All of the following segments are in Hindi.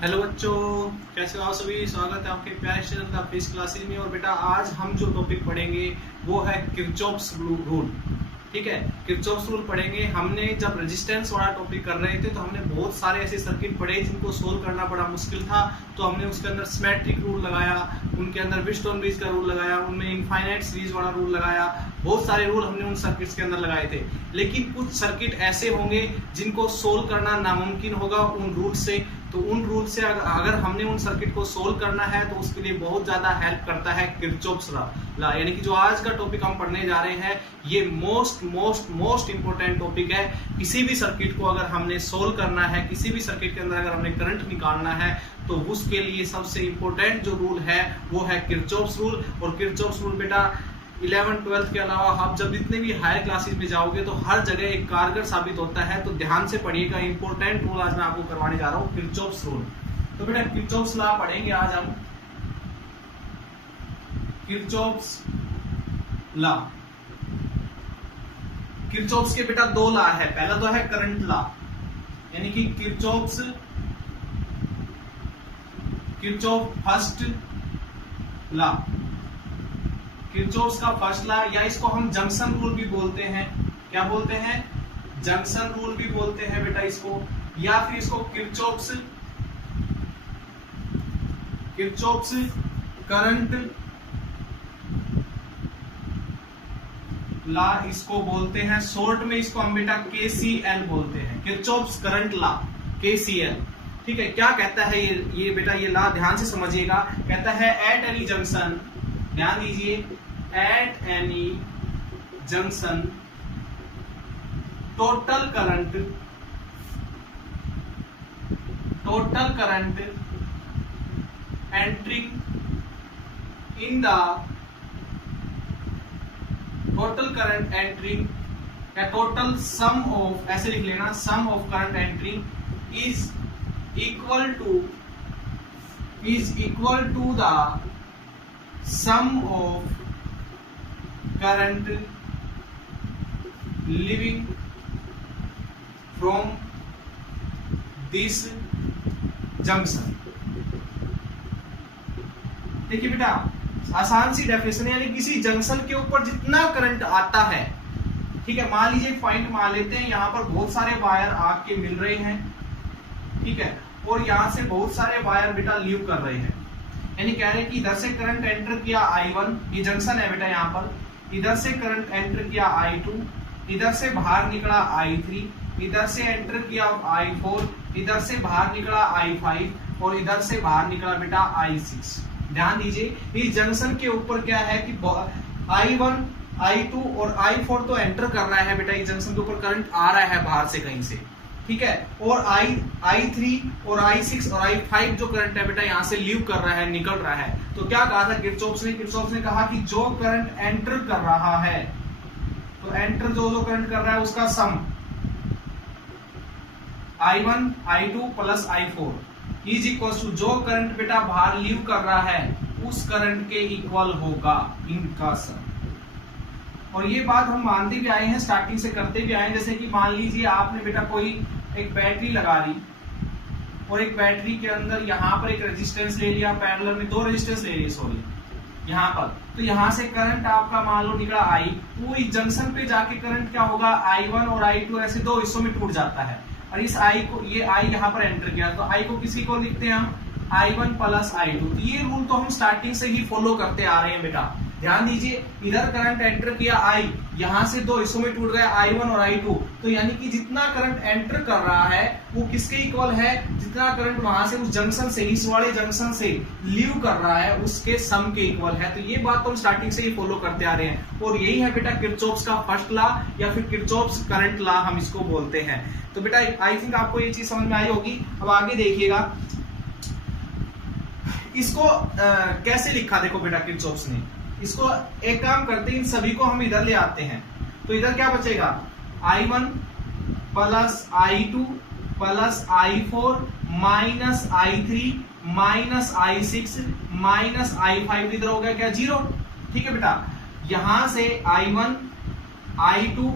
हेलो बच्चों, कैसे हो आप सभी। स्वागत है आपके प्यारे चैनल द फिजिक्स क्लासेस में। और बेटा आज हम जो टॉपिक पढ़ेंगे वो है किरचॉफ्स रूल। ठीक है, किरचॉफ्स रूल पढ़ेंगे। हमने जब रेजिस्टेंस वाला टॉपिक कर रहे थे तो हमने बहुत सारे ऐसे सर्किट पढ़े जिनको सोल्व करना बड़ा मुश्किल था, तो हमने उसके अंदर सिमेट्रिक रूल लगाया, उनके अंदर व्हीटस्टोन ब्रिज का रूल लगाया, उनमें इनफाइनाइट सीरीज वाला रूल लगाया। बहुत सारे रूल हमने उन सर्किट्स के अंदर लगाए थे। लेकिन कुछ सर्किट ऐसे होंगे जिनको सोल्व करना नामुमकिन होगा उन रूल से। तो उन रूल से अगर हमने उन सर्किट को सोल्व करना है तो उसके लिए बहुत ज्यादा हेल्प करता है किरचॉफ्स लॉ। यानी कि जो आज का टॉपिक हम पढ़ने जा रहे हैं ये मोस्ट इंपोर्टेंट टॉपिक है। किसी भी सर्किट को अगर हमने सोल्व करना है, किसी भी सर्किट के अंदर अगर हमने करंट निकालना है तो उसके लिए सबसे इंपोर्टेंट जो रूल है वो है किरचॉफ्स रूल। और किरचॉफ्स रूल बेटा 11th-12th के अलावा आप जब जितने भी हायर क्लासेस में जाओगे तो हर जगह एक कारगर साबित होता है। तो ध्यान से पढ़िएगा, इंपॉर्टेंट रूल आज मैं आपको करवाने जा रहा हूँ, किरचॉफ्स रूल। तो बेटा किरचॉफ्स लॉ पढ़ेंगे आज हम। किरचॉफ्स लॉ, किरचॉफ्स के बेटा दो लॉ है। पहला तो है करंट लॉ, यानी कि किरचॉफ्स फर्स्ट लॉ, किरचॉफ्स का फर्स्ट लॉ, या इसको हम जंक्शन रूल भी बोलते हैं। क्या बोलते हैं? जंक्शन रूल भी बोलते हैं बेटा इसको, या फिर इसको किरचॉफ्स करंट लॉ इसको बोलते हैं। शॉर्ट में इसको हम बेटा KCL बोलते हैं, किरचॉफ्स करंट लॉ, KCL। ठीक है, क्या कहता है ये बेटा, ये लॉ ध्यान से समझिएगा। कहता है एट एनी जंक्शन, ध्यान दीजिए, at any junction total current entering in the total current entering या टोटल सम ऑफ, ऐसे लिख लेना, sum of current entering is equal to the sum of current living from this junction। देखिए बेटा, आसान सी डेफिनेशन है, यानी किसी जंक्शन के ऊपर जितना करंट आता है, ठीक है, मान लीजिए पॉइंट मान लेते हैं, यहां पर बहुत सारे वायर आपके मिल रहे हैं, ठीक है, और यहां से बहुत सारे वायर बेटा लीव कर रहे हैं। यानी कह रहे हैं कि इधर से करंट एंटर किया I1, ये जंक्शन है बेटा, यहाँ पर इधर से करंट एंटर किया I2, इधर से बाहर निकला I3, इधर से एंटर किया I4, इधर से बाहर निकला I5 और इधर से बाहर निकला बेटा I6। ध्यान दीजिए, इस जंक्शन के ऊपर क्या है कि I1, I2 और I4 तो एंटर कर रहा है बेटा, इस जंक्शन के ऊपर करंट आ रहा है बाहर से कहीं से, ठीक है, और I3 और I6 और I5 जो करंट है बेटा यहां से लीव कर रहा है, निकल रहा है। तो क्या कहा था किरचॉफ्स ने कहा कि जो करंट एंटर कर रहा है, तो एंटर जो करंट कर रहा है उसका sum I1 I2 plus I4 is equal to जो करंट बेटा बाहर लीव कर रहा है उस करंट के इक्वल होगा इनका सम। और ये बात हम मानते भी आए हैं, स्टार्टिंग से करते भी आए हैं। जैसे कि मान लीजिए आपने बेटा कोई एक बैटरी लगा ली और एक बैटरी के अंदर यहाँ पर एक रेजिस्टेंस ले लिया, पैरेलल में दो रेजिस्टेंस ले लिए, सॉरी यहाँ पर, तो यहाँ से करंट आपका मान लो निकला I, वो इस जंक्शन पे जाके करंट क्या होगा, I1 और I2 ऐसे दो हिस्सों में टूट जाता है। और इस I को, ये I यहाँ पर एंटर किया, तो I को किसी को लिखते हैं हम I1 प्लस I2। तो ये रूल तो हम स्टार्टिंग से ही फॉलो करते आ रहे हैं बेटा। ध्यान दीजिए, इधर करंट एंटर किया I, यहां से दो हिस्सों में टूट गया I1 और I2, तो यानी कि जितना करंट एंटर कर रहा है वो किसके इक्वल है, जितना करंट वहां से उस जंक्शन से, इस वाले जंक्शन से लीव कर रहा है उसके सम के इक्वल है। तो ये बात तो हम स्टार्टिंग से ही फॉलो करते आ रहे हैं, और यही है बेटा किरचॉफ्स का फर्स्ट लॉ या फिर किरचॉफ्स करंट लॉ हम इसको बोलते हैं। तो बेटा आई थिंक आपको ये चीज समझ में आई होगी। अब आगे देखिएगा, इसको कैसे लिखा, देखो बेटा किरचॉफ्स ने इसको, एक काम करते हैं, इन सभी को हम इधर ले आते हैं, तो इधर क्या बचेगा, I1 plus I2 plus I4 minus I3 minus I6 minus I5, इधर हो गया क्या, 0। ठीक है बेटा, यहां से I1 I2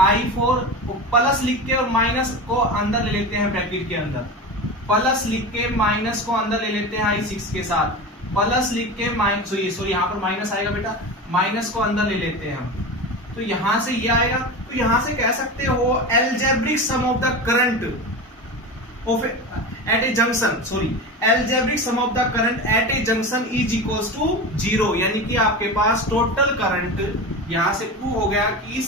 I4 प्लस लिख के और माइनस को अंदर ले लेते हैं ब्रैकेट के अंदर, प्लस लिख के माइनस को अंदर ले लेते हैं I6 के साथ, प्लस लिख के माइनस, सॉरी यहाँ पर माइनस आएगा बेटा, माइनस को अंदर ले लेते हैं हम, तो यहां से ये आएगा। तो यहां से कह सकते हो algebraic sum of the current of at a junction, sorry algebraic sum of the current at a junction is equals to 0, यानी कि आपके पास टोटल करंट यहां से प्रूव हो गया कि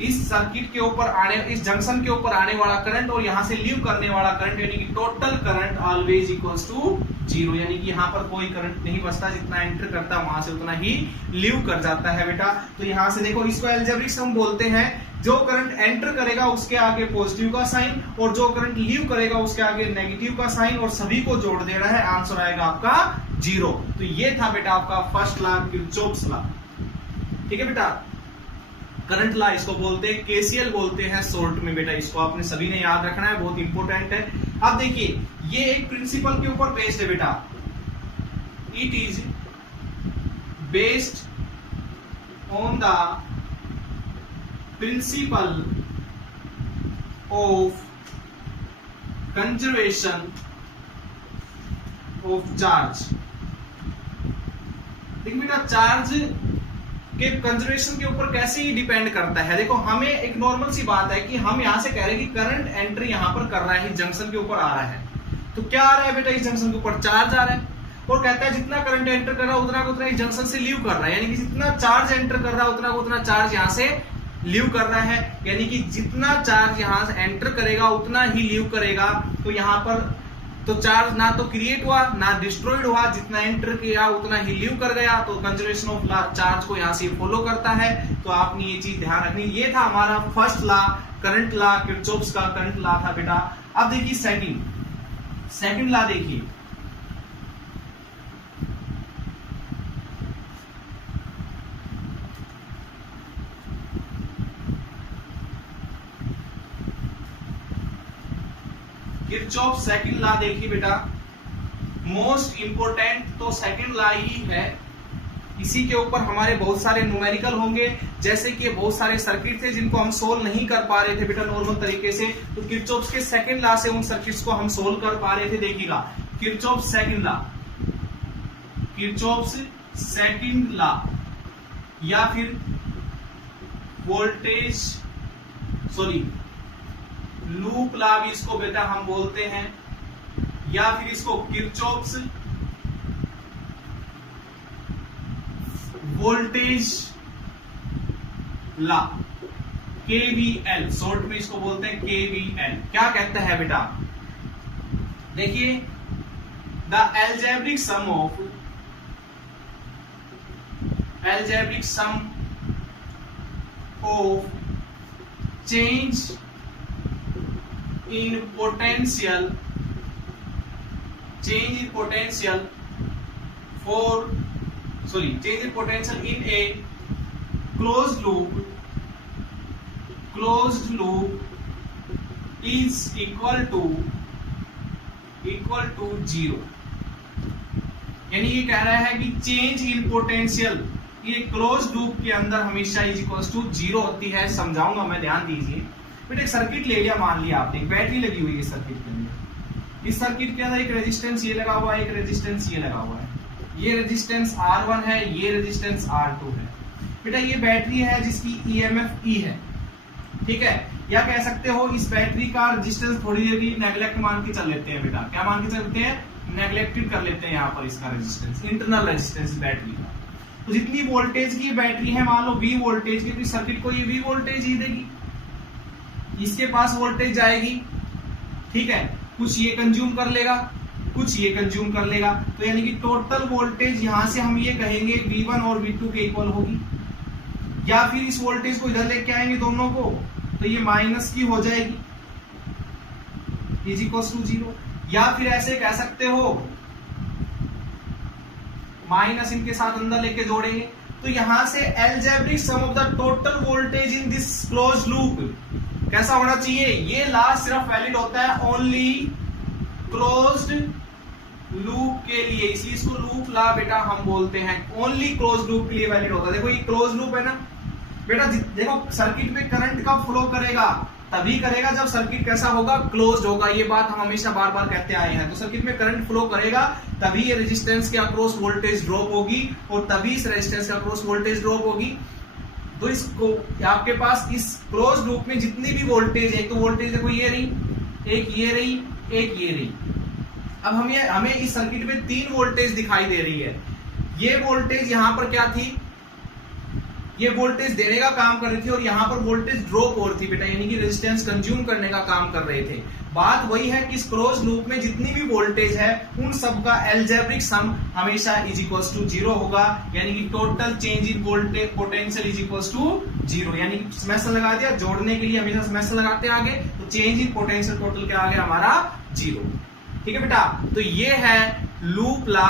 इस सर्किट के ऊपर आने, इस जंक्शन के ऊपर आने वाला करंट और यहां से लीव करने वाला करंट, यानी कि total current always equals to 0, यानी कि यहां पर कोई करंट नहीं बचता, जितना एंटर करता है वहां से उतना ही लीव कर जाता है बेटा। तो यहां से देखो, इसको एल्जेब्रिक सम बोलते हैं, जो करंट एंटर करेगा उसके आगे पॉजिटिव का साइन और जो करंट लीव करेगा उसके आगे नेगेटिव का साइन, और सभी को जोड़ देना है, आंसर आएगा आपका 0। तो ये था बेटा आपका फर्स्ट लॉ, किरचॉफ्स लॉ। ठीक है बेटा, करंट लॉ इसको बोलते हैं, केसीएल बोलते हैं शॉर्ट में बेटा, इसको आपने सभी ने याद रखना है, बहुत इंपॉर्टेंट है। अब देखिए, ये एक प्रिंसिपल के ऊपर बेस्ड है बेटा, it is based on the principle of conservation of charge. देखिए बेटा, चार्ज के कंजर्वेशन के ऊपर कैसे ही डिपेंड करता है। देखो, हमें एक नॉर्मल सी बात है कि हम यहां से कह रहे हैं कि करंट एंट्री यहां पर कर रहा है, जंक्शन के ऊपर आ रहा है, तो क्या आ रहा है बेटा, इस जंक्शन के ऊपर चार्ज आ रहा है, और कहता है जितना करंट एंटर कर रहा है उतना का उतना इस जंक्शन से लीव कर रहा है, यानी कि जितना चार्ज एंटर कर रहा है उतना का उतना चार्ज यहां से लीव कर रहा है, यानी कि जितना चार्ज यहां से एंटर करेगा उतना ही लीव करेगा। तो यहां पर तो चार्ज ना तो क्रिएट हुआ ना डिस्ट्रॉयड हुआ, जितना एंटर किया उतना ही लीव कर गया, तो कंजर्वेशन ऑफ चार्ज को यहां से फॉलो करता है। तो आपने ये चीज ध्यान रखनी। ये था हमारा first law, current law, Kirchhoff's का करंट लॉ था बेटा। अब देखिए सेकंड लॉ देखिए, किरचॉफ सेकंड लॉ देखिए बेटा, मोस्ट इंपोर्टेंट तो सेकंड लॉ ही है, इसी के ऊपर हमारे बहुत सारे न्यूमेरिकल होंगे, जैसे कि बहुत सारे सर्किट थे जिनको हम सोल्व नहीं कर पा रहे थे बेटा नॉर्मल तरीके से, तो किरचॉफ के सेकंड लॉ से उन सर्किट्स को हम सोल्व कर पा रहे थे। देखिएगा, Kirchhoff second law, Kirchhoff second law या फिर वोल्टेज, सॉरी लूप लॉ भी इसको बेटा हम बोलते हैं, या फिर इसको Kirchhoff's voltage law, KVL short में इसको बोलते हैं KVL। क्या कहता है बेटा, देखिए, the algebraic sum of change in potential change in potential in a closed loop is equal to 0। यानी ये कह रहा है कि चेंज इन पोटेंशियल ये क्लोज लूप के अंदर हमेशा इज इक्वल टू 0 होती है। समझाऊंगा मैं, ध्यान दीजिए बेटा। एक सर्किट ले लिया, मान लिया आपने, एक बैटरी लगी हुई है सर्किट के अंदर, इस सर्किट के अंदर एक रेजिस्टेंस ये लगा हुआ है, एक रेजिस्टेंस ये लगा हुआ है, ये रेजिस्टेंस R1 है, ये रेजिस्टेंस R2 है बेटा। ये बैटरी है जिसकी EMF E है, ठीक है। या कह सकते हो इस बैटरी का रेजिस्टेंस थोड़ी देर की नेग्लेक्ट मान के चल लेते हैं बेटा, क्या मान के चलते हैं, नेग्लेक्टेड कर लेते हैं यहाँ पर इसका रेजिस्टेंस, इंटरनल रेजिस्टेंस बैटरी का। तो जितनी वोल्टेज की बैटरी है, मान लो V वोल्टेज की, तो सर्किट को ये V वोल्टेज ही देगी, इसके पास वोल्टेज जाएगी, ठीक है, कुछ ये कंज्यूम कर लेगा, कुछ ये कंज्यूम कर लेगा, तो यानी कि टोटल वोल्टेज यहां से हम ये कहेंगे V1 और V2 के इक्वल होगी। या फिर इस वोल्टेज को इधर लेके आएंगे दोनों को, तो ये माइनस की हो जाएगी, इज इक्वल टू 0। या फिर ऐसे कह सकते हो माइनस इनके साथ अंदर लेके जोड़ेंगे, तो यहां से algebraic sum of the total voltage in this close loop कैसा होना चाहिए। ये लॉ सिर्फ वैलिड होता है ओनली क्लोज्ड लूप के लिए, इसलिए इसको लूप लॉ बेटा हम बोलते हैं, ओनली क्लोज लूप के लिए वैलिड होता है। देखो ये क्लोज लूप है ना बेटा, देखो सर्किट में करंट कब फ्लो करेगा, तभी करेगा जब सर्किट कैसा होगा, क्लोज्ड होगा। ये बात हम हमेशा बार बार कहते आए हैं। तो सर्किट में करंट फ्लो करेगा तभी ये रेजिस्टेंस के अक्रॉस वोल्टेज ड्रॉप होगी और तभी इस रेजिस्टेंस के अक्रॉस वोल्टेज ड्रॉप होगी। तो इसको आपके पास इस क्लोज लूप में जितनी भी वोल्टेज है, तो वोल्टेज देखो ये रही, एक ये रही, एक ये रही। अब हमें इस सर्किट में 3 वोल्टेज दिखाई दे रही है। ये वोल्टेज यहां पर क्या थी, ये वोल्टेज देने का काम कर रही थी और यहां पर वोल्टेज ड्रॉप हो रही थी बेटा, यानी कि रेजिस्टेंस कंज्यूम करने का काम कर रहे थे। बात वही है कि इस क्लोज लूप में जितनी भी वोल्टेज है उन सब का एल्जेब्रिक सम हमेशा इज इक्वल टू 0 होगा, यानी कि total change in voltage potential is equal to 0। यानी कि समेशन लगा दिया, जोड़ने के लिए हमेशा समेशन लगाते आगे, तो चेंज इन पोटेंशियल टोटल क्या आ गया हमारा 0। ठीक है बेटा, तो ये है लूप लॉ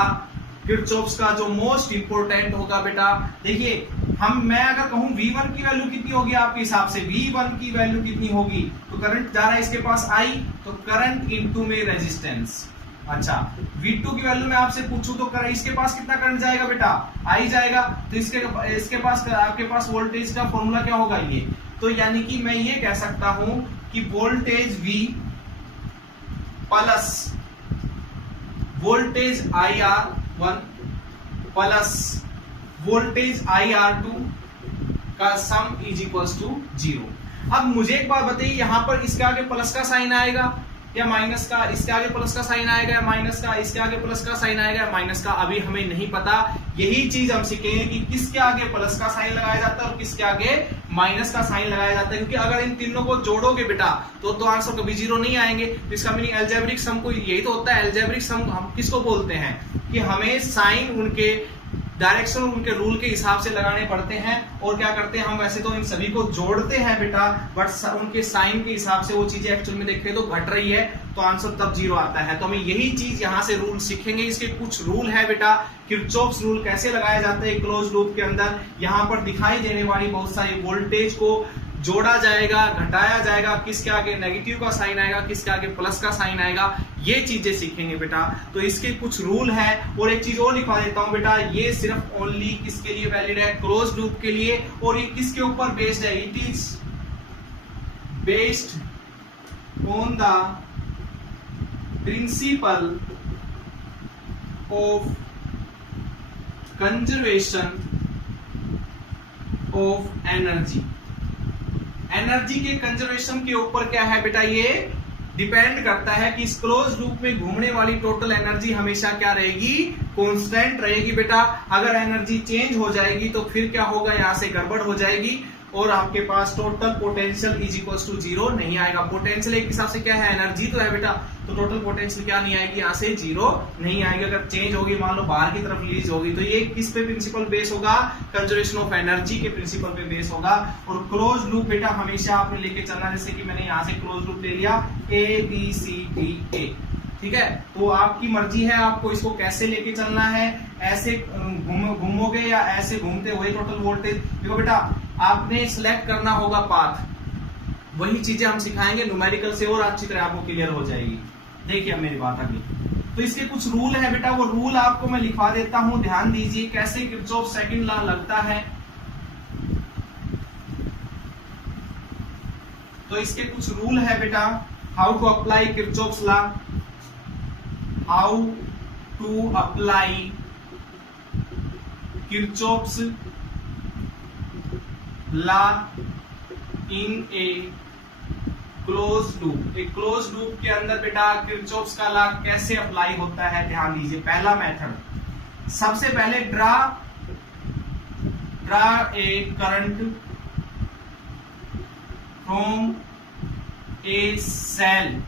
किरचॉफ्स का जो मोस्ट इंपोर्टेंट होगा बेटा। देखिए मैं अगर कहूं V1 की वैल्यू कितनी होगी आपके हिसाब से, V1 की वैल्यू कितनी होगी, तो करंट जा रहा है इसके पास I, तो करंट इनटू में रेजिस्टेंस। अच्छा, V2 की वैल्यू मैं आपसे पूछूं तो इसके पास कितना करंट जाएगा बेटा, I जाएगा। तो इसके पास आपके पास वोल्टेज का फॉर्मूला क्या होगा ये, तो यानी कि मैं ये कह सकता हूं कि voltage V plus voltage IR1 plus voltage IR2 का सम इज इक्वल टू 0। अब मुझे एक बात बताइए, यहां पर इसके आगे प्लस का साइन आएगा या माइनस का, इसके आगे प्लस का साइन आएगा या माइनस का, इसके आगे प्लस का साइन आएगा या माइनस का, अभी हमें नहीं पता। यही चीज हम सीखेंगे कि किसके आगे प्लस का साइन लगाया जाता है और किसके आगे माइनस का साइन लगाया जाता है, क्योंकि अगर इन तीनों को जोड़ोगे बेटा तो आंसर कभी 0 नहीं आएंगे। तो इसका मीनिंग एल्जेब्रिक सम को यही तो होता है। एल्जेब्रिक सम हम किसको बोलते हैं कि हमें साइन उनके डायरेक्शन उनके रूल के हिसाब से लगाने पड़ते हैं, और क्या करते हैं हम वैसे तो इन सभी को जोड़ते हैं बेटा, बट उनके साइन के हिसाब से वो चीजें एक्चुअल में देखें तो घट रही है, तो आंसर तब 0 आता है। तो हमें यही चीज यहां से रूल सीखेंगे। इसके कुछ रूल है बेटा, किरचॉफ्स रूल कैसे लगाया जाता है क्लोज लूप के अंदर। यहां पर दिखाई देने वाली बहुत सारी वोल्टेज को जोड़ा जाएगा, घटाया जाएगा, किसके आगे नेगेटिव का साइन आएगा, किसके आगे प्लस का साइन आएगा, ये चीजें सीखेंगे बेटा। तो इसके कुछ रूल है, और एक चीज और लिखवा देता हूं बेटा, ये सिर्फ ओनली किसके लिए वैलिड है, क्लोज लूप के लिए। और ये किसके ऊपर बेस्ड है, it is based on the principle of conservation of energy. Energy के कंजर्वेशन के ऊपर क्या है बेटा, ये डिपेंड करता है कि इस क्लोज लूप में घूमने वाली टोटल एनर्जी हमेशा क्या रहेगी, कांस्टेंट रहेगी बेटा। अगर एनर्जी चेंज हो जाएगी तो फिर क्या होगा, यहां से गड़बड़ हो जाएगी और आपके पास total potential is equal to 0 नहीं आएगा। पोटेंशियल एक हिसाब से क्या है, एनर्जी तो है बेटा, तो टोटल पोटेंशियल क्या नहीं आएगी, यहां से 0 नहीं आएगी। अगर चेंज होगी, मान लो बाहर की तरफ रिलीज होगी, तो ये किस पे प्रिंसिपल बेस होगा, कंजर्वेशन ऑफ एनर्जी के प्रिंसिपल पे बेस होगा। और क्लोज लूप बेटा हमेशा आपने लेके चलना, जैसे कि मैंने यहां से क्लोज लूप ले लिया ABCDA, ठीक है। तो आपकी मर्जी है आपको इसको कैसे लेके चलना है, ऐसे घूमोगे या ऐसे घूमते हुए टोटल वोल्टेज। देखो बेटा आपने सिलेक्ट करना होगा पाथ, वही चीजें हम सिखाएंगे न्यूमेरिकल से और अच्छी तरह आपको क्लियर हो जाएगी। देखिए मेरी बात आगे, तो इसके कुछ रूल है बेटा, वो रूल आपको मैं लिखवा देता हूं, ध्यान दीजिए कैसे किरचॉफ सेकंड लॉ लगता है। तो इसके कुछ रूल है बेटा, how to apply Kirchhoff's law, how to apply Kirchhoff's law in a close loop. एक क्लोज लूप के अंदर बेटा किरचॉफ्स का लॉ कैसे अप्लाई होता है, ध्यान दीजिए। पहला मेथड, सबसे पहले draw a current from a cell.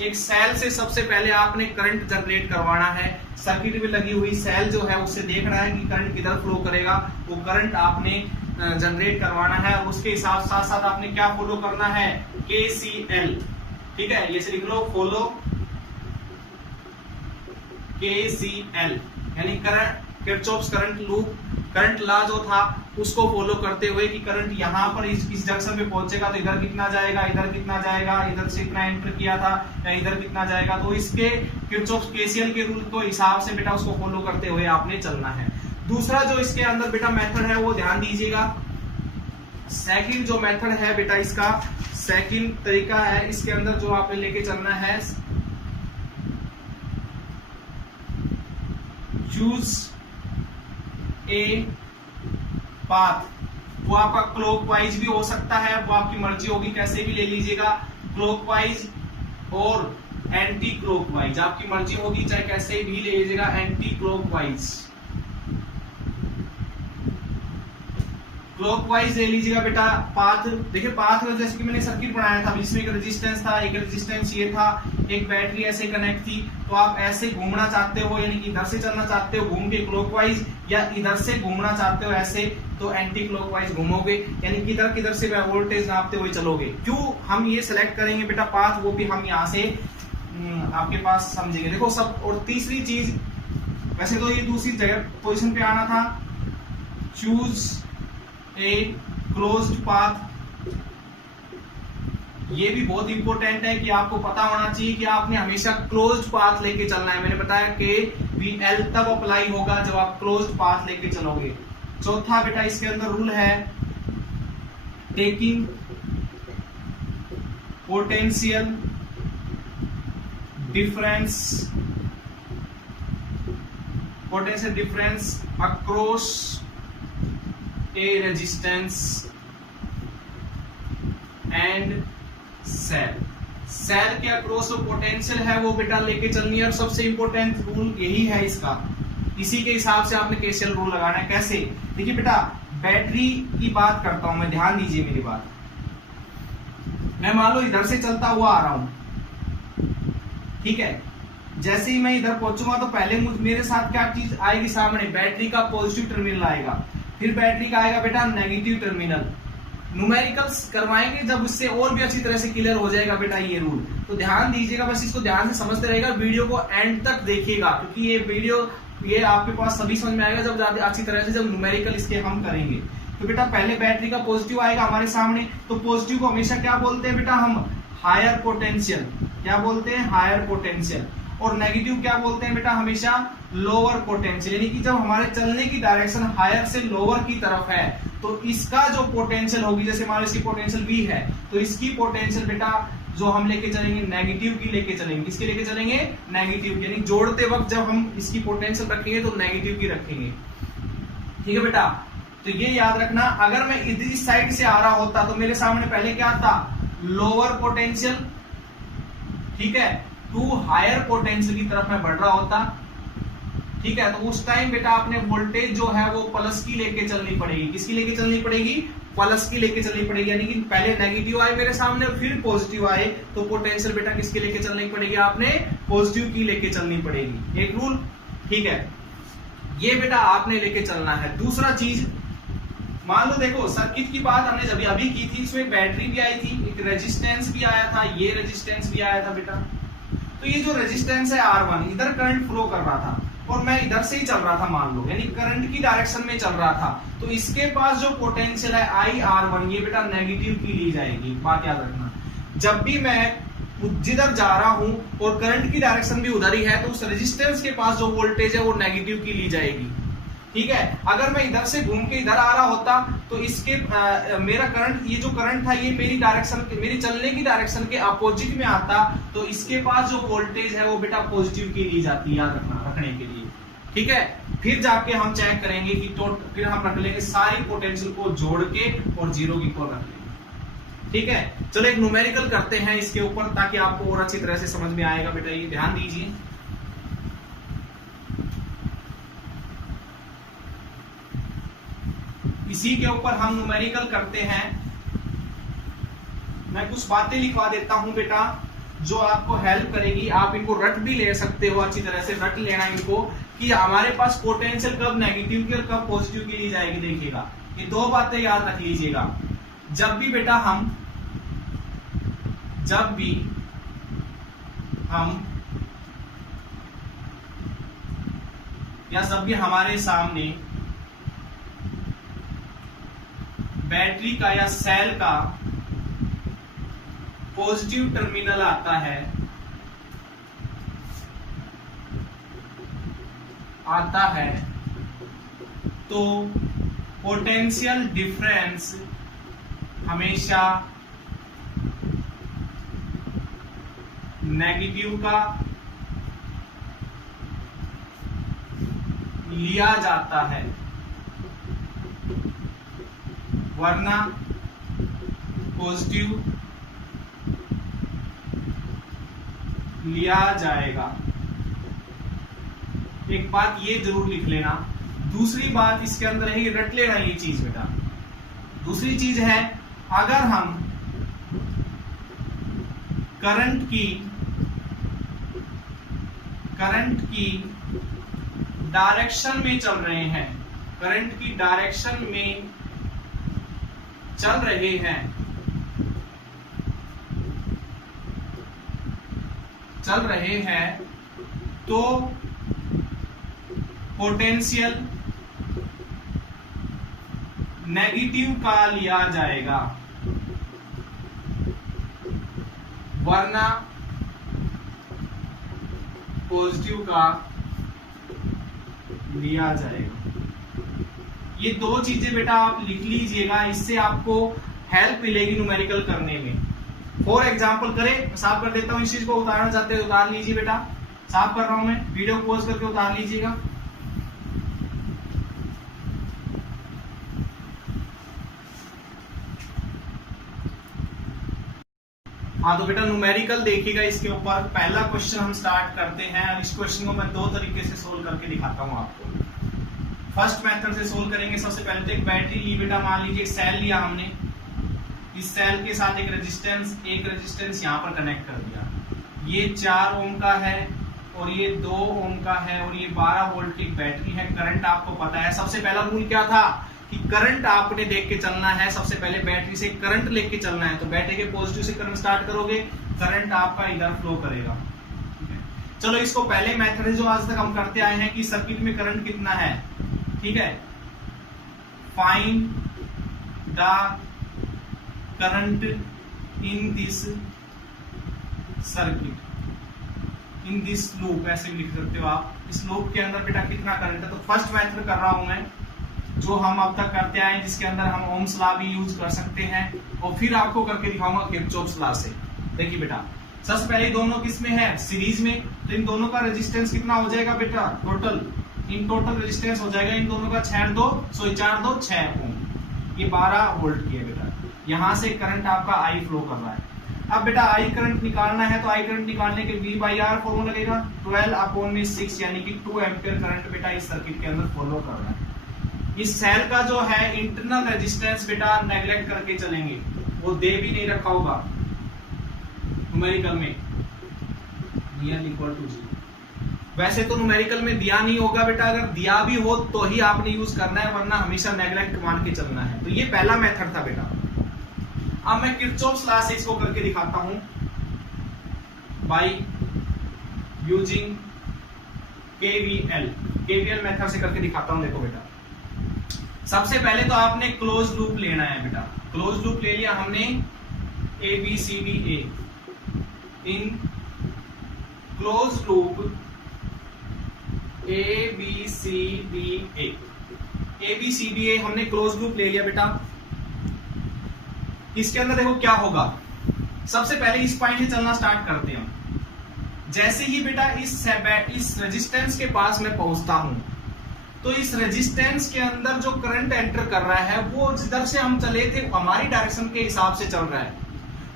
एक सेल से सबसे पहले आपने करंट जनरेट करवाना है। सर्किट में लगी हुई सेल जो है उससे देखना है कि करंट किधर फ्लो करेगा, वो करंट आपने जनरेट करवाना है। उसके हिसाब साथ साथ आपने क्या फॉलो करना है, KCL, ठीक है, ये से लिख लो, फॉलो KCL, यानी current Kirchhoff's current loop current law जो था उसको फॉलो करते हुए कि करंट यहाँ पर इस जंक्शन पे पहुंचेगा तो इधर कितना जाएगा, इधर कितना जाएगा, इधर से इतना एंटर किया था या इधर कितना जाएगा। तो इसके किरचॉफ्स KCL के रूल को हिसाब से बेटा उसको फॉलो करते हुए आपने चलना है। दूसरा जो इसके अंदर बेटा मेथड है वो ध्यान दीजिएगा, सेकंड जो मेथड है बेटा इसका, सेकंड तरीका है, इसके अंदर जो आपने लेके चलना है, चूज ए पाथ। वो आपका क्लॉकवाइज भी हो सकता है, वो आपकी मर्जी होगी, कैसे भी ले लीजिएगा, क्लॉकवाइज और एंटी क्लॉकवाइज आपकी मर्जी होगी, चाहे कैसे भी ले लीजिएगा। एंटी क्लॉकवाइज, क्लॉकवाइज ले लीजिएगा बेटा पाथ। देखिए पाथ में जैसे कि मैंने सर्किट बनाया था, जिसमें एक रेजिस्टेंस था, एक रेजिस्टेंस ये था, एक बैटरी ऐसे कनेक्ट थी, तो आप ऐसे घूमना चाहते हो, यानी कि इधर से चलना चाहते हो घूम के क्लॉकवाइज, या इधर से घूमना चाहते हो ऐसे, तो एंटी क्लॉकवाइज घूमोगे, यानी कि इधर किधर से वोल्टेज नापते हुए चलोगे। क्यों हम ये सिलेक्ट करेंगे बेटा पाथ, वो भी हम यहाँ से आपके पास समझेंगे। देखो सब, और तीसरी चीज, वैसे तो ये दूसरी जगह पोजीशन पे आना था, चूज ए क्लोज्ड पाथ। ये भी बहुत इंपॉर्टेंट है कि आपको पता होना चाहिए कि आपने हमेशा क्लोज्ड पाथ लेके चलना है। मैंने बताया कि VL तब अप्लाई होगा जब आप क्लोज्ड पाथ लेके चलोगे। चौथा बेटा इसके अंदर रूल है, taking potential difference across a resistance and cell के अक्रॉस जो पोटेंशियल है वो बेटा लेके चलनी है। और सबसे इंपॉर्टेंट रूल यही है इसका, इसी के हिसाब से आपने केसीएल रूल लगाना है। कैसे? देखिए बेटा, बैटरी की बात करता हूं मैं, ध्यान दीजिए मेरी बात। मैं मान लो इधर से चलता हुआ आ रहा हूं, ठीक है। जैसे ही मैं इधर पहुंचूंगा तो पहले मेरे साथ क्या चीज आएगी सामने, बैटरी का पॉजिटिव टर्मिनल आएगा, फिर बैटरी का आएगा बेटा नेगेटिव टर्मिनल। न्यूमेरिकल्स करवाएंगे जब उससे और भी अच्छी तरह से क्लियर हो जाएगा बेटा ये रूल। तो ध्यान दीजिएगा, बस इसको ध्यान से समझते रहेगा, वीडियो को एंड तक देखिएगा, क्योंकि ये वीडियो ये आपके पास सभी समझ में आएगा जब ज्यादा अच्छी तरह से जब न्यूमेरिकल इसके हम करेंगे। तो बेटा पहले बैटरी का पॉजिटिव आएगा हमारे सामने, तो पॉजिटिव को हमेशा क्या बोलते हैं बेटा हम, हायर पोटेंशियल। क्या बोलते हैं? Higher potential. और नेगेटिव क्या बोलते हैं बेटा हमेशा, लोअर पोटेंशियल। यानी कि जब हमारे चलने की डायरेक्शन हायर से लोअर की तरफ है, तो इसका जो पोटेंशियल होगी, जैसे हमारे इसकी पोटेंशियल V है, तो इसकी पोटेंशियल बेटा जो हम लेके चलेंगे नेगेटिव की लेके चलेंगे। किसके लेके चलेंगे? नेगेटिव। यानी जोड़ते वक्त जब हम इसकी पोटेंशियल रखेंगे तो नेगेटिव की रखेंगे, ठीक है बेटा। तो ये याद रखना, अगर मैं इस साइड से आ रहा होता तो मेरे सामने पहले क्या था, लोअर पोटेंशियल, ठीक है, टू हायर पोटेंशियल की तरफ मैं बढ़ रहा होता, ठीक है। तो उस टाइम बेटा आपने वोल्टेज जो है वो प्लस की लेके चलनी पड़ेगी। किसकी लेके चलनी पड़ेगी? प्लस की लेके चलनी पड़ेगी। यानी कि पहले नेगेटिव आए मेरे सामने फिर पॉजिटिव आए, तो पोटेंशियल बेटा किसकी लेके चलनी पड़ेगी? आपने पॉजिटिव की लेके चलनी पड़ेगी। एक रूल, ठीक है, ये बेटा आपने लेके चलना है। दूसरा चीज, मान लो देखो सर्किट की बात हमने जब अभी की थी, इसमें बैटरी भी आई थी, एक रेजिस्टेंस भी आया था, ये रेजिस्टेंस भी आया था बेटा। तो ये जो रेजिस्टेंस है R1, इधर करंट फ्लो कर रहा था और मैं इधर से ही चल रहा था, मान लो, यानी करंट की डायरेक्शन में चल रहा था, तो इसके पास जो पोटेंशियल है IR1, ये बेटा नेगेटिव की ली जाएगी। बात याद रखना, जब भी मैं जिधर जा रहा हूं और करंट की डायरेक्शन भी उधर ही है, तो उस रेजिस्टेंस के पास जो वोल्टेज है वो नेगेटिव की ली जाएगी, ठीक है। अगर मैं इधर से घूम के इधर आ रहा होता तो इसके मेरा करंट, ये जो करंट था ये मेरी डायरेक्शन, मेरी चलने की डायरेक्शन के अपोजिट में आता, तो इसके पास जो वोल्टेज है वो बेटा पॉजिटिव की ली जाती है, याद रखना, रखने के लिए, ठीक है। फिर जाके हम चेक करेंगे कि फिर हम रख लेंगे सारी पोटेंशियल को जोड़ के और जीरो की को रख लेंगे, ठीक है। चलो एक न्यूमेरिकल करते हैं इसके ऊपर, ताकि आपको और अच्छी तरह से समझ में आएगा बेटा, ये ध्यान दीजिए। इसी के ऊपर हम न्यूमेरिकल करते हैं। मैं कुछ बातें लिखवा देता हूं बेटा जो आपको हेल्प करेगी, आप इनको रट भी ले सकते हो, अच्छी तरह से रट लेना इनको, कि हमारे पास पोटेंशियल कब नेगेटिव की और कब पॉजिटिव की ली जाएगी। देखिएगा, ये दो बातें याद रख लीजिएगा। जब भी हमारे सामने बैटरी का या सेल का पॉजिटिव टर्मिनल आता है तो पोटेंशियल डिफरेंस हमेशा नेगेटिव का लिया जाता है, वरना पॉजिटिव लिया जाएगा। एक बात ये जरूर लिख लेना। दूसरी बात इसके अंदर है, रट लेना ये चीज बेटा। दूसरी चीज है, अगर हम करंट की डायरेक्शन में चल रहे हैं, करंट की डायरेक्शन में चल रहे हैं तो पोटेंशियल नेगेटिव का लिया जाएगा, वरना पॉजिटिव का लिया जाएगा। ये दो चीजें बेटा आप लिख लीजिएगा, इससे आपको हेल्प मिलेगी न्यूमेरिकल करने में। फॉर एग्जाम्पल करें, साफ कर देता हूं, इस चीज को उतारना चाहते हैं उतार लीजिए बेटा, साफ कर रहा हूं मैं, वीडियो पॉज करके उतार लीजिएगा। हाँ तो बेटा न्यूमेरिकल देखिएगा, इसके ऊपर पहला क्वेश्चन हम स्टार्ट करते हैं। और इस क्वेश्चन को मैं दो तरीके से सोल्व करके दिखाता हूं आपको। फर्स्ट मेथड से सोल्व करेंगे। सबसे पहले तो एक बैटरी ली बेटा, मान लीजिए एक सेल लिया हमने, इस सेल के साथ एक रेजिस्टेंस यहाँ पर कनेक्ट कर दिया। ये 4 ओम का है और ये 2 ओम का है और ये 12 वोल्ट की बैटरी है। करंट आपको पता है, सबसे पहला रूल क्या था कि करंट आपने देख के चलना है। सबसे पहले बैटरी से करंट लेके चलना है, तो बैटरी के पॉजिटिव से करंट स्टार्ट करोगे, करंट आपका इधर फ्लो करेगा। चलो इसको पहले मेथड है जो आज तक हम करते आए हैं कि सर्किट में करंट कितना है, ठीक है। Find the current in this circuit, in this loop, ऐसे भी लिख सकते हो आप। इस लूप के अंदर बेटा कितना करंट है। तो फर्स्ट मेथड कर रहा हूं मैं जो हम अब तक करते आए, जिसके अंदर हम ओम्स लॉ भी यूज कर सकते हैं, और फिर आपको करके दिखाऊंगा किरचॉफ्स लॉ से। देखिए बेटा, सबसे पहले दोनों किस में है, सीरीज में, तो इन दोनों का रेजिस्टेंस कितना हो जाएगा बेटा, टोटल रेजिस्टेंस हो जाएगा इन दोनों का 4 2 6 ओम। ये 12 वोल्ट की है बेटा। यहां से करंट आपका आई फ्लो कर रहा है। अब बेटा आई करंट निकालना है, तो आई करंट निकालने के V/R फॉर्मूला लगेगा 12/6, यानी कि 2 एम्पियर करंट बेटा इस सर्किट के अंदर फॉलो कर रहा है। इस सेल का जो है इंटरनल रेजिस्टेंस बेटा नेग्लेक्ट करके चलेंगे, वो दे भी नहीं रखा होगा न्यूमेरिकल में, नियर इक्वल टू 0। वैसे तो न्यूमेरिकल में दिया नहीं होगा बेटा, अगर दिया भी हो तो ही आपने यूज करना है, वरना हमेशा नेग्लेक्ट मान के चलना है। तो ये पहला मेथड था बेटा। अब मैं किरचॉफ्स लॉ से इसको करके दिखाता हूं बाय यूजिंग केवीएल मेथड से करके दिखाता हूं। देखो बेटा, सबसे पहले तो आपने क्लोज लूप लेना है बेटा। क्लोज लूप ले लिया हमने, ABCDA। In close loop ABCDA हमने क्लोज लूप ले लिया बेटा। इसके अंदर देखो क्या होगा, सबसे पहले इस पॉइंट से चलना स्टार्ट करते हैं। जैसे ही बेटा इस रेजिस्टेंस के पास मैं पहुंचता हूं, तो इस रेजिस्टेंस के अंदर जो करंट एंटर कर रहा है वो जिधर से हम चले थे हमारी डायरेक्शन के हिसाब से चल रहा है।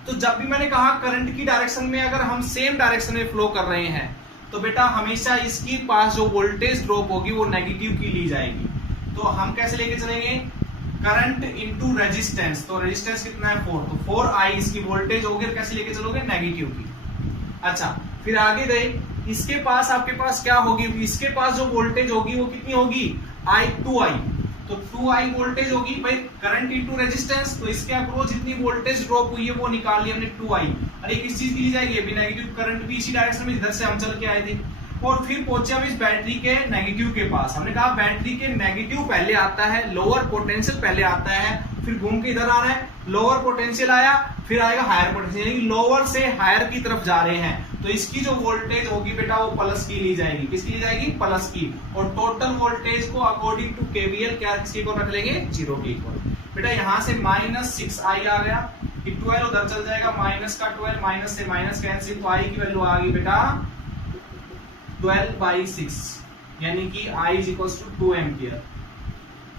तो जब भी मैंने कहा करंट की डायरेक्शन में अगर हम सेम डायरेक्शन में फ्लो कर रहे हैं, तो बेटा हमेशा इसके पास जो वोल्टेज ड्रॉप होगी वो नेगेटिव की ली जाएगी। तो हम कैसे लेके चलेंगे, करंट इंटू रेजिस्टेंस। तो रेजिस्टेंस कितना है 4, तो 4I इसकी वोल्टेज होगी, कैसे लेके चलोगे, नेगेटिव की। अच्छा, फिर आगे गए, इसके पास आपके पास क्या होगी, इसके पास जो वोल्टेज होगी वो कितनी होगी, 2I। तो 2I वोल्टेज होगी भाई, करंट इंटू रेजिस्टेंस, तो इसके अक्रॉस जितनी वोल्टेज ड्रॉप हुई है वो निकाल ली हमने 2I। और एक इस चीज की ली जाएगी, अभी नेगेटिव करंट भी इसी डायरेक्शन में जिधर से हम चल के आए थे। और फिर पहुंचे हम इस बैटरी के नेगेटिव के पास। हमने कहा बैटरी के नेगेटिव पहले आता है, लोअर पोटेंशियल पहले आता है, फिर घूम के इधर आ रहा है, लोअर पोटेंशियल आया, फिर आएगा हायर पोटेंशियल, यानी लोअर से हायर की तरफ जा रहे हैं। तो इसकी जो वोल्टेज होगी बेटा वो प्लस की ली जाएगी। किसकी ली जाएगी, प्लस की। और टोटल वोल्टेज को अकॉर्डिंग टू केवीएल क्या किसी को रख लेंगे, 0 के इक्वल। बेटा यहाँ से -6i आ गया, कि 12 उधर चल जाएगा, माइनस का 12, माइनस से माइनस कैंसिल, तो i की वैल्यू आ गई बेटा 12/6, यानी कि i = 2 एम्पियर।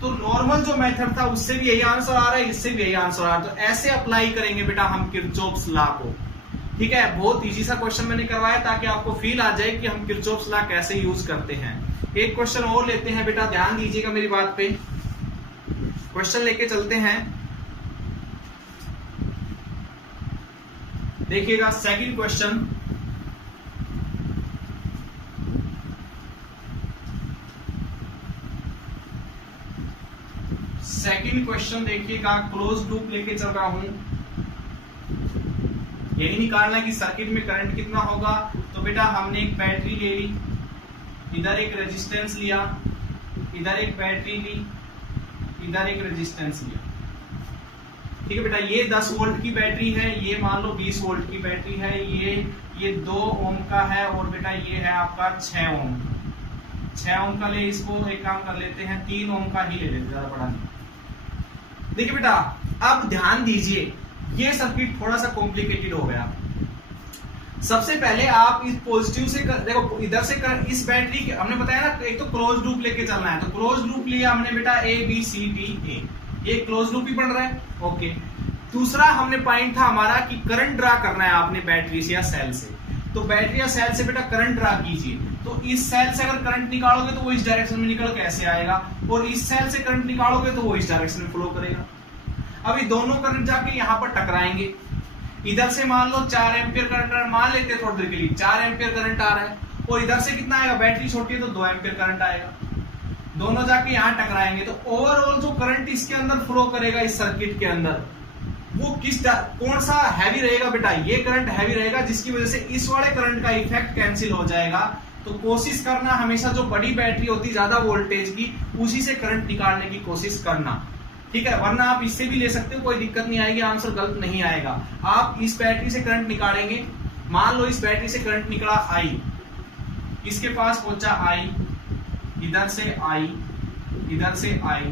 तो नॉर्मल जो मेथड था उससे भी यही आंसर आ रहा है, इससे भी यही आंसर आ रहा है। तो ऐसे अप्लाई करेंगे बेटा हम किरचॉफ्स लॉ को। ठीक है, बहुत इजी सा क्वेश्चन मैंने करवाया ताकि आपको फील आ जाए कि हम किरचॉफ्स लॉ कैसे यूज करते हैं। एक क्वेश्चन और लेते हैं बेटा, ध्यान दीजिएगा मेरी बात पे। क्वेश्चन लेके चलते हैं, देखिएगा सेकंड क्वेश्चन। सेकंड क्वेश्चन देखिएगा, क्लोज लूप लेके चल रहा हूं, यही निकालना है कि सर्किट में करंट कितना होगा। तो बेटा हमने एक बैटरी ले ली, इधर एक रेजिस्टेंस लिया, इधर एक बैटरी ली, इधर एक रेजिस्टेंस लिया। ठीक है बेटा, ये 10 वोल्ट की बैटरी है, ये मान लो 20 वोल्ट की बैटरी है, ये 2 ओम का है, और बेटा ये है आपका 6 ओम। 6 ओम का ले, इसको एक काम कर लेते हैं 3 ओम का ही ले लेते, ज्यादा बड़ा नहीं। देखिए बेटा, अब ध्यान दीजिए, ये सर्किट थोड़ा सा कॉम्प्लिकेटेड हो गया। सबसे पहले आप इस पॉजिटिव से देखो, इधर से इस बैटरी के हमने बताया ना, एक तो क्लोज लूप लेके चलना है, तो क्लोज लूप लिया हमने बेटा ABCDA, ये क्लोज लूप ही बन रहा है। ओके, दूसरा हमने पॉइंट था हमारा कि करंट ड्रा करना है आपने बैटरी से या सेल से। तो बैटरी या सेल से बेटा करंट ड्रा कीजिए, तो इस सेल से अगर करंट निकालोगे तो वो इस डायरेक्शन में निकल कैसे आएगा, और इस सेल से करंट निकालोगे तो वो इस डायरेक्शन में फ्लो करेगा। अभी दोनों करंट जाके यहां पर टकराएंगे। इधर से मान लो 4 एम्पियर करंट मान लेते हैं थोड़ी देर के लिए, 4 एम्पियर करंट आ रहा है, और इधर से कितना आएगा, बैटरी छोटी है तो 2 एम्पियर करंट आएगा। दोनों जाके यहां टकराएंगे, तो ओवरऑल जो करंट इसके अंदर फ्लो करेगा इस सर्किट के अंदर, वो कौन सा हैवी रहेगा बेटा, ये करंट हैवी रहेगा, जिसकी वजह से इस वाले करंट का इफेक्ट कैंसिल हो जाएगा। तो कोशिश करना हमेशा जो बड़ी बैटरी होती ज्यादा वोल्टेज की, उसी से करंट निकालने की कोशिश करना। ठीक है, वरना आप इससे भी ले सकते हो, कोई दिक्कत नहीं आएगी, आंसर गलत नहीं आएगा। आप इस बैटरी से करंट निकालेंगे, मान लो इस बैटरी से करंट निकला I, इसके पास पहुंचा I, इधर से I, इधर से I,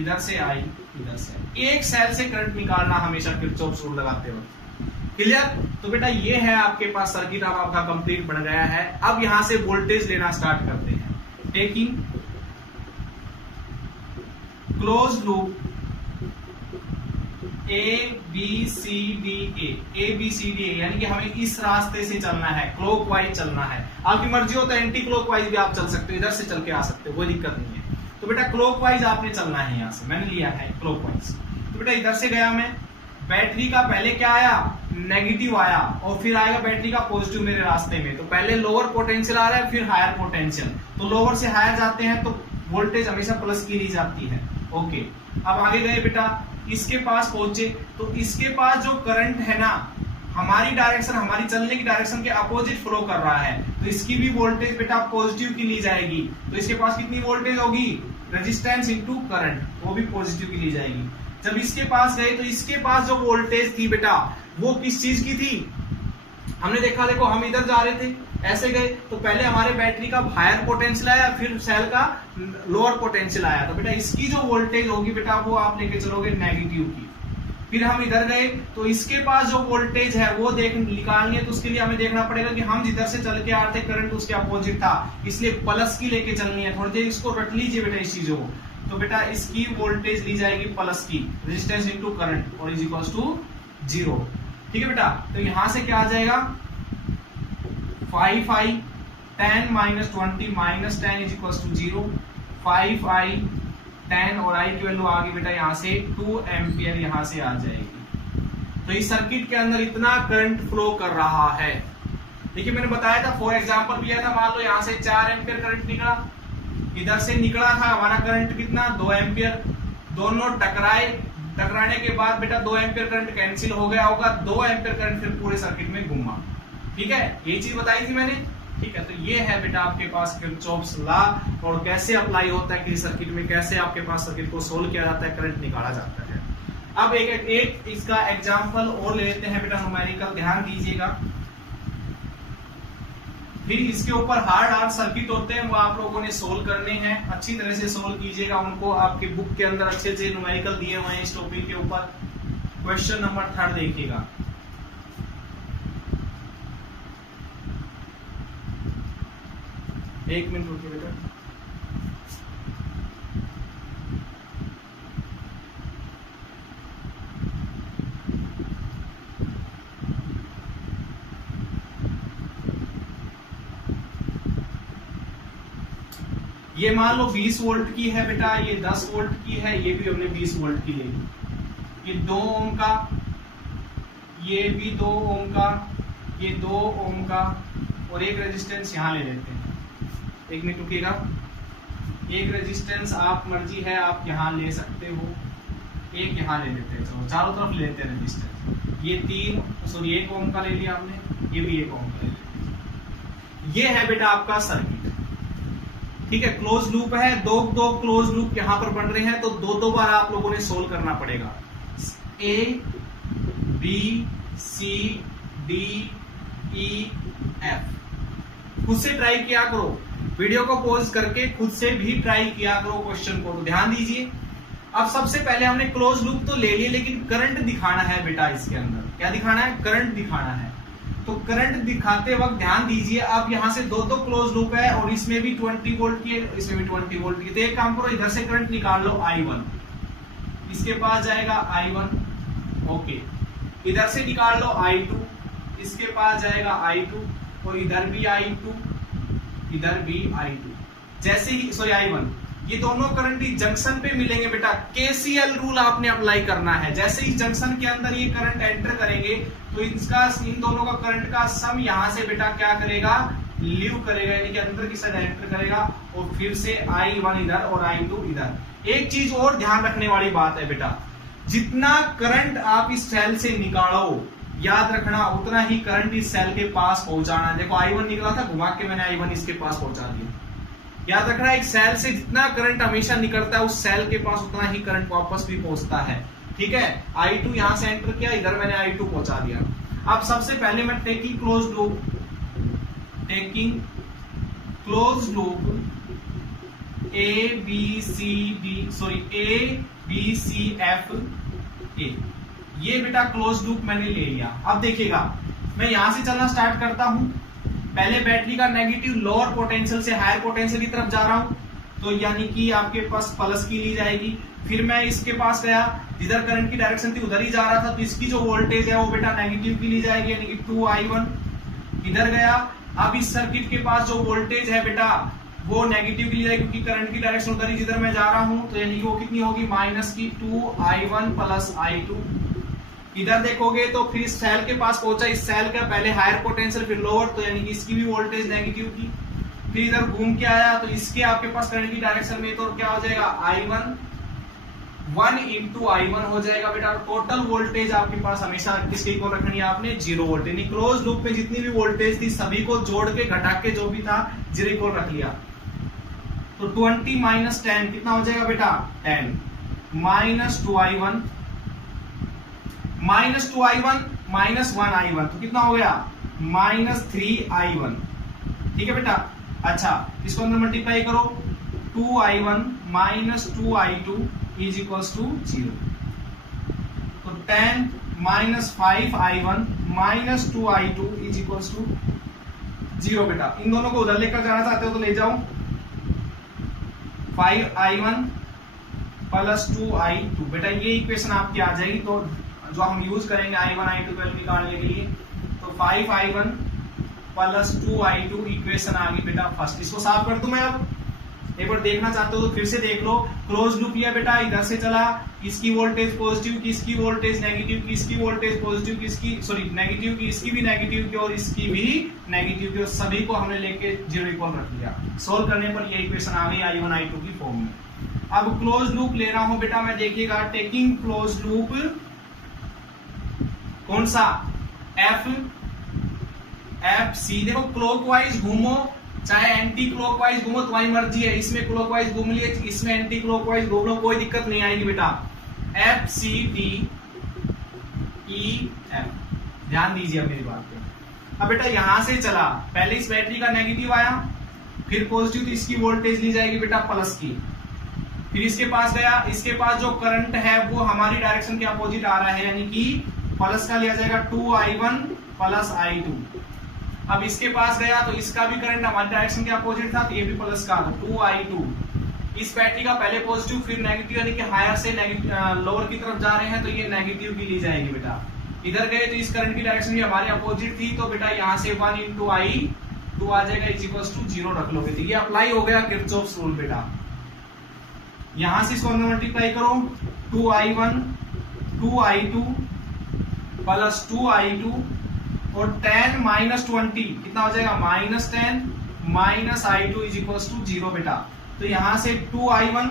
इधर से I, इधर से एक सेल से करंट निकालना हमेशा किरचॉफ्स रूल लगाते वक्त। क्लियर? तो बेटा ये है आपके पास सर्किट, अब आपका कंप्लीट बन गया है। अब यहां से वोल्टेज लेना स्टार्ट करते हैं। टेकिंग क्लोज लूप ABCDA, यानी कि हमें इस रास्ते से चलना है, क्लॉकवाइज चलना है। आपकी मर्जी हो तो एंटी क्लॉकवाइज भी आप चल सकते हो, इधर से चल के आ सकते हो, कोई दिक्कत नहीं है। तो बेटा क्लॉकवाइज आपने चलना है, यहां से मैंने लिया है क्लॉकवाइज। तो बेटा इधर से गया मैं, बैटरी का पहले क्या आया, नेगेटिव आया, और फिर आएगा बैटरी का पॉजिटिव मेरे रास्ते में। तो पहले लोअर पोटेंशियल आ रहा है, फिर हायर पोटेंशियल, तो लोअर से हायर जाते हैं तो वोल्टेज हमेशा प्लस की ली जाती है। ओके, अब आगे गए बेटा, इसके पास पहुंचे, तो इसके पास जो करंट है ना, हमारी डायरेक्शन, हमारी चलने की डायरेक्शन के अपोजिट फ्लो कर रहा है, तो इसकी भी वोल्टेज बेटा पॉजिटिव की ली जाएगी। तो इसके पास कितनी वोल्टेज होगी, रेजिस्टेंस इनटू करंट, वो भी पॉजिटिव की ली जाएगी। जब इसके पास गए तो इसके पास जो वोल्टेज थी बेटा, वो किस चीज की थी, हमने देखा, देखो हम इधर जा रहे थे, ऐसे गए तो पहले हमारे बैटरी का हायर पोटेंशियल आया, फिर सेल का लोअर पोटेंशियल आया। तो बेटा इसकी जो वोल्टेज होगी बेटा, वो आप लेके चलोगे नेगेटिव की। फिर हम इधर गए तो इसके पास जो वोल्टेज है वो निकालनी है, तो उसके लिए हमें देखना पड़ेगा कि हम जिधर से चल के आ रहे थे करंट उसके अपोजिट था, इसलिए प्लस की लेके चलनी है। थोड़ी देर इसको रट लीजिए बेटा इस चीजों को। तो बेटा इसकी वोल्टेज ली जाएगी प्लस की, रेजिस्टेंस इनटू करंट, और इज इक्वल्स टू 0। ठीक है बेटा, तो यहां से क्या आ जाएगा, 5i 10 minus 20 minus 10 is equals to 0। 5i 10 और i की वैल्यू आ गई बेटा यहां से 2 एम्पियर, यहां से आ जाएगी। तो इस सर्किट के अंदर इतना करंट फ्लो कर रहा है। देखिए मैंने बताया था, फॉर एग्जांपल लिया था, मान लो यहां से 4 एम्पियर करंट निकला, इधर से निकला था हमारा करंट कितना, 2 एम्पियर, दोनों टकराए, टकराने के बाद बेटा 2 एम्पियर करंट कैंसिल हो गया होगा, 2 एम्पियर करंट फिर पूरे सर्किट में घूमा। ठीक है, ये चीज बताई थी मैंने। ठीक है, तो ये है बेटा आपके पास किरचॉफ्स लॉ, और कैसे अप्लाई होता है किसी सर्किट में, कैसे आपके पास सर्किट को सोल्व किया जाता है, करंट निकाला जाता है। अब एक इसका एग्जांपल और ले लेते हैं बेटा, न्यूमेरिकल, ध्यान दीजिएगा। फिर इसके ऊपर हार्ड सर्किट होते हैं, वो आप लोगों ने सोल्व करने हैं। अच्छी तरह से सोल्व कीजिएगा उनको, आपके बुक के अंदर अच्छे से न्यूमेरिकल दिए हुए हैं इस टॉपिक के ऊपर। क्वेश्चन नंबर 3 देखिएगा। एक मिनट रुकिए बेटा। ये मान लो 20 वोल्ट की है बेटा, ये 10 वोल्ट की है, ये भी हमने 20 वोल्ट की ले ली। ये 2 ओम का, ये भी 2 ओम का, ये 2 ओम का, और एक रेजिस्टेंस यहां ले लेते हैं। एक मिनट रुकिएगा। एक रेजिस्टेंस आप मर्जी है, आप यहां ले सकते हो, एक यहां ले लेते हैं। चलो चारों तरफ ले लेते हैं रेजिस्टेंस। ये 1 ओम का ले लिया आपने, ये भी 1 ओम का ले लिया। ये है बेटा आपका सर्किट, ठीक है। क्लोज लूप है, दो क्लोज लूप यहां पर बन रहे हैं, तो दो बार आप लोगों ने सोल्व करना पड़ेगा। A B C D E F. खुद से ट्राई किया करो, वीडियो को पॉज करके खुद से भी ट्राई किया करो क्वेश्चन को। तो ध्यान दीजिए, अब सबसे पहले हमने क्लोज लूप तो ले लिए, लेकिन करंट दिखाना है बेटा इसके अंदर। क्या दिखाना है? करंट दिखाना है। तो करंट दिखाते वक्त ध्यान दीजिए, अब यहां से दो क्लोज लूप है, और इसमें भी 20 वोल्ट की है, इसमें भी 20 वोल्ट की। तो एक काम करो, इधर से करंट निकाल लो I1, इसके पास जाएगा I1, ओके। इधर से निकाल लो I2, इसके पास जाएगा I2, और इधर भी I2, इधर भी I2। जैसे ही I1, ये दोनों करंट जंक्शन पे मिलेंगे बेटा। KCL रूल आपने अप्लाई करना है। जैसे ही जंक्शन के अंदर ये करंट एंटर करेंगे, तो इन दोनों का करंट का सम यहां से बेटा क्या करेगा? लीव करेगा, यानी कि अंदर की साइड एंटर करेगा, और फिर से I1 इधर और I2 इधर। एक चीज और ध्यान रखने वाली बात है बेटा, जितना करंट आप इस सेल से निकालो, याद रखना उतना ही करंट इस सेल के पास पहुंचाना है। देखो I1 निकला था, घुमा के मैंने I1 इसके पास पहुंचा दिया। याद रखना, एक सेल से जितना करंट हमेशा निकलता है, उस सेल के पास उतना ही करंट वापस भी पहुंचता है, ठीक है। I2 यहां से एंटर किया, इधर मैंने I2 पहुंचा दिया। अब सबसे पहले मैं taking close loop A B C F A, ये बेटा क्लोज लूप मैंने ले लिया। अब देखिएगा, मैं यहां से चलना स्टार्ट करता हूं। पहले बैटरी का नेगेटिव लोअर पोटेंशियल से हायर पोटेंशियल की तरफ जा रहा हूं, तो यानी कि आपके पास प्लस की ली जाएगी। फिर मैं इसके पास गया, जिधर करंट की डायरेक्शन थी उधर ही जा रहा था, तो इसकी जो वोल्टेज है वो बेटा नेगेटिव की ली जाएगी, यानी कि 2I1। इधर गया, अब इस सर्किट के पास जो वोल्टेज है बेटा वो नेगेटिव की ली जाएगी, क्योंकि करंट की डायरेक्शन उधर ही जिधर मैं जा रहा हूं, तो यानी कि वो कितनी होगी? माइनस की 2I1 प्लस I2। इधर देखोगे तो फिर इस सेल के पास पहुंचा, इस सेल का पहले हायर पोटेंशियल फिर लोअर, तो यानी कि इसकी भी वोल्टेज नेगेटिव की। फिर इधर घूम के आया, तो इसके आपके पास करंट की डायरेक्शन में, तो क्या हो जाएगा? I1 1 into I1 हो जाएगा बेटा। टोटल वोल्टेज आपके पास हमेशा किसके इक्वल रखनी है आपने? 0 वोल्ट। यानी क्लोज लूप में जितनी भी वोल्टेज थी सभी को जोड़ के घटा के जो भी था 0 इक्वल रख लिया। तो 20 माइनस 10 कितना हो जाएगा बेटा? 10 minus 2I1 minus 2I1 minus 1I1, तो कितना हो गया? माइनस 3I1, ठीक है बेटा। अच्छा, इसको अंदर मल्टीप्लाई करो, 2I1 minus 2I2 is equals to 0। तो 10 minus 5I1 minus 2I2 is equals to 0 बेटा। इन दोनों को उधर लेकर जाना चाहते हो तो ले जाओ। 5I1 प्लस 2I2 बेटा, ये इक्वेशन आपकी आ जाएगी, तो जो हम यूज करेंगे I1 I2 वैल्यू निकालने के लिए। तो 5I1 प्लस 2I2 इक्वेशन आ गई बेटा फर्स्ट। इसको साफ कर दूं मैं। अब एक बार देखना चाहते हो तो फिर से देख लो। क्लोज लूप लिया बेटा, इधर से चला, इसकी वोल्टेज पॉजिटिव की, इसकी वोल्टेज नेगेटिव की, इसकी वोल्टेज पॉजिटिव की, इसकी नेगेटिव की, इसकी भी नेगेटिव की, और इसकी भी नेगेटिव की, और सभी को हमने लेके 0 इक्वल रख दिया। सोल्व करने पर ये इक्वेशन आ गई I1 I2 की फॉर्म में। अब क्लोज लूप ले रहा हूं बेटा मैं, देखिएगा टेकिंग क्लोज लूप कौन सा? F C. देखो क्लॉकवाइज घूमो चाहे एंटी क्लॉकवाइज घूमो, तुम्हारी मर्जी है। इसमें क्लॉकवाइज घूम लिए, इसमें एंटी क्लॉकवाइज घूम लो, कोई दिक्कत नहीं आएगी बेटा। F C D E F, ध्यान दीजिए मेरी बात पे। अब बेटा यहां से चला, पहले इस बैटरी का नेगेटिव आया, फिर पॉजिटिव, तो इसकी वोल्टेज ली जाएगी बेटा प्लस की। फिर इसके पास गया, इसके पास जो करंट है वो हमारी डायरेक्शन के अपोजिट आ रहा है, यानी कि प्लस का लिया जाएगा 2i1 प्लस i2। अब इसके पास गया तो इसका भी करंट हमारी डायरेक्शन के अपोजिट था, तो ये भी प्लस का 2i2। इस बैटरी का पहले पॉजिटिव फिर नेगेटिव, यानी कि हायर से लोअर की तरफ जा रहे हैं, तो ये नेगेटिव की ली जाएगी बेटा। इधर गए तो इस करंट की डायरेक्शन भी हमारे अपोजिट थी, तो बेटा यहाँ से 1 into i2 आ जाएगा इज इक्वल टू 0 रख लोगे, तो ये अप्लाई हो गया किरचॉफ्स रूल बेटा। यहां से इसको मल्टीप्लाई करो, 2i1 2i2 प्लस 2i2 और 10 माइनस 20 कितना हो जाएगा -10 minus i2 is equal to 0 बेटा। तो यहां से 2i1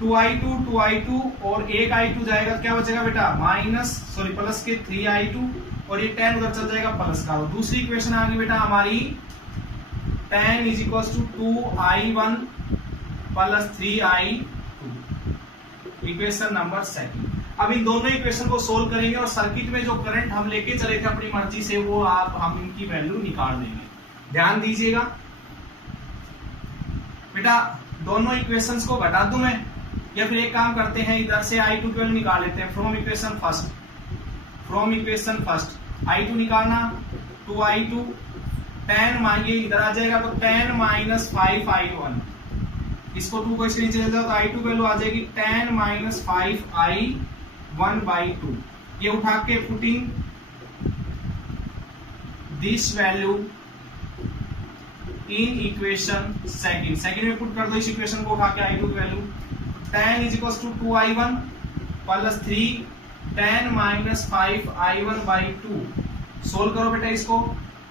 2i2 और एक i2 जाएगा, क्या बचेगा बेटा प्लस के 3i2 और ये 10 उधर चल जाएगा प्लस का। दूसरी इक्वेशन आ गई बेटा हमारी 10 is equal to 2i1 plus 3i2, equation number 2। अब इन दोनों इक्वेशन को सोल्व करेंगे और सर्किट में जो करंट हम लेके चले थे अपनी मर्जी से वो हम इनकी वैल्यू निकाल देंगे। ध्यान दीजिएगा बेटा, दोनों इक्वेशंस को घटा दूं मैं, या फिर एक काम करते हैं इधर से i2 की वैल्यू निकाल लेते हैं फ्रॉम इक्वेशन फर्स्ट। i2 निकालना 2i2 10 मांगे इधर आ जाएगा, तो 10 माइनस 5i1, इसको 2 को इसके नीचे ले जाओ तो i2 की वैल्यू आ जाएगी 10 माइनस 5i1/2। ये उठा के putting this value in equation second में पुट कर दो इस इक्वेशन को उठा के i2 की value 10 is equal to 2i1 plus 3 10 minus 5i1/2। Solve करो बेटा इसको,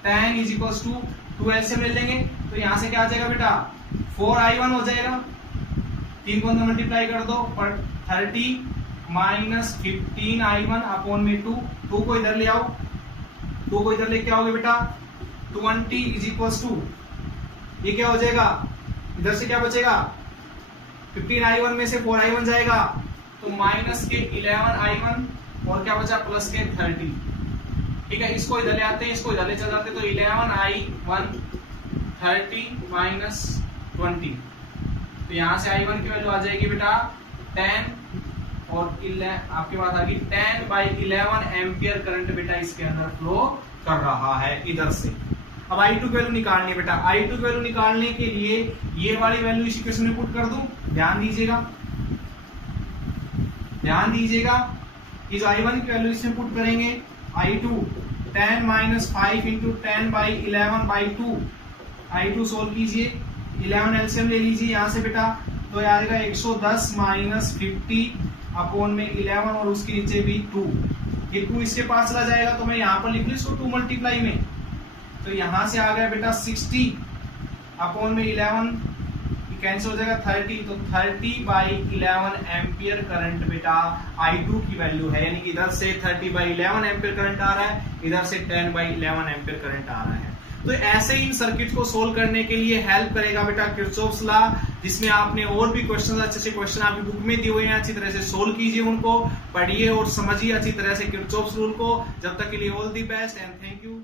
10 इज इक्वल टू 2 एलसीएम ले लेंगे, तो यहां से क्या आ जाएगा बेटा 4i1 हो जाएगा, 3 को मल्टीप्लाई कर दो पर 30 माइनस 15i1 अपॉन में 2 को इधर ले आओ, 2 को इधर लेके आओगे बेटा 20 इज इक्वल टू ये क्या हो जाएगा, इधर से क्या बचेगा 15i1 में से 4i1 जाएगा, तो माइनस के 11i1 और क्या बचा प्लस के 30। ठीक है, इसको इधर ले आते हैं, इसको इधर ले चल जाते हैं, तो 11i1 30 माइनस 20, तो यहां से i1 की वैल्यू आ जाएगी बेटा 10 और आपके पास आ गई 10/11 एम्पियर करंट बेटा इसके अंदर फ्लो कर रहा है इधर से। अब i2 की वैल्यू निकालनी है बेटा, i2 की वैल्यू निकालने के लिए ये वाली वैल्यू इस इक्वेशन में पुट कर दूं। ध्यान दीजिएगा कि जो i1 की वैल्यू इसमें पुट करेंगे i2 10 minus 5 into 10/11/2, i2 solve कीजिए, 11 एलसीएम ले लीजिए यहां से बेटा, तो आ जाएगा 110 माइनस 50 अपॉन में 11 और उसके नीचे भी 2, ये 2 इसके पास चला जाएगा, तो मैं यहाँ पर लिख लूँ इसको 2 मल्टीप्लाई में, तो यहां से आ गया बेटा 60 अपॉन में 11 कैंसिल हो जाएगा 30, तो 30/11 एम्पियर करंट बेटा i2 की वैल्यू है, यानी कि इधर से 30/11 एम्पियर करंट आ रहा है, इधर से 10/11 एम्पियर करंट आ रहा है। तो ऐसे इन सर्किट को सोल्व करने के लिए हेल्प करेगा बेटा किरचॉफ्स लॉ, जिसमें आपने और भी क्वेश्चन अच्छे क्वेश्चन आपकी बुक में दिए हुए हैं, अच्छी तरह से सोल्व कीजिए, उनको पढ़िए और समझिए अच्छी तरह से किरचॉफ्स रूल को। जब तक के लिए all the best and thank you.